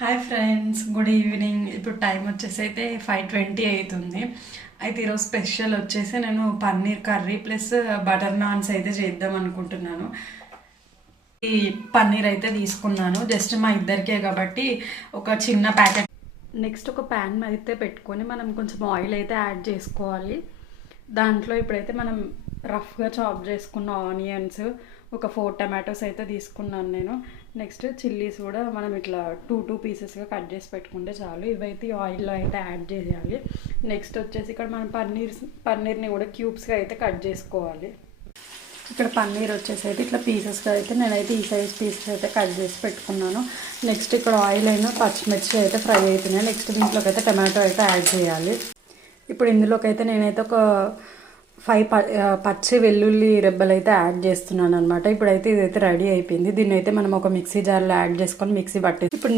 Hi friends, good evening. ఇప్పుడు time వచ్చేసి అయితే 5:20 అవుతుంది. అయితే ఈరోజు స్పెషల్ వచ్చేసి నేను paneer curry plus butter naans అయితే చేద్దాం అనుకుంటున్నాను. ఈ పన్నీర్ అయితే తీసుకున్నాను జస్ట్ మా ఇద్దరికే కాబట్టి ఒక చిన్న ప్యాకెట్. నెక్స్ట్ ఒక ప్యాన్ అయితే పెట్టుకొని మనం కొంచెం ఆయిల్ అయితే యాడ్ చేసుకోవాలి. దాంట్లో ఇప్పుడైతే మనం రఫ్గా చాప్ చేసుకున్న ఆనియన్స్, ఒక 4 టమాటోస్ అయితే తీసుకున్నాను నేను. నెక్స్ట్ చిల్లీస్ కూడా మనం ఇట్లా టూ పీసెస్గా కట్ చేసి పెట్టుకుంటే చాలు. ఇవైతే ఆయిల్లో అయితే యాడ్ చేయాలి. నెక్స్ట్ వచ్చేసి ఇక్కడ మనం పన్నీర్ని కూడా క్యూబ్స్గా అయితే కట్ చేసుకోవాలి. ఇక్కడ పన్నీర్ వచ్చేసి అయితే ఇట్లా పీసెస్గా అయితే నేనైతే ఈ సైజ్ పీసెస్ అయితే కట్ చేసి పెట్టుకున్నాను. నెక్స్ట్ ఇక్కడ ఆయిల్ అయినా పచ్చిమిర్చి అయితే ఫ్రై అవుతున్నాయి. నెక్స్ట్ దీంట్లోకి అయితే టమాటో అయితే యాడ్ చేయాలి. ఇప్పుడు ఇందులోకి అయితే నేనైతే ఒక 5 పచ్చి వెల్లుల్లి రెబ్బలు అయితే యాడ్ చేస్తున్నాను అనమాట. ఇప్పుడైతే ఇదైతే రెడీ అయిపోయింది. దీన్ని అయితే మనం ఒక మిక్సీ జార్లో యాడ్ చేసుకొని మిక్సీ పట్టేసి ఇప్పుడు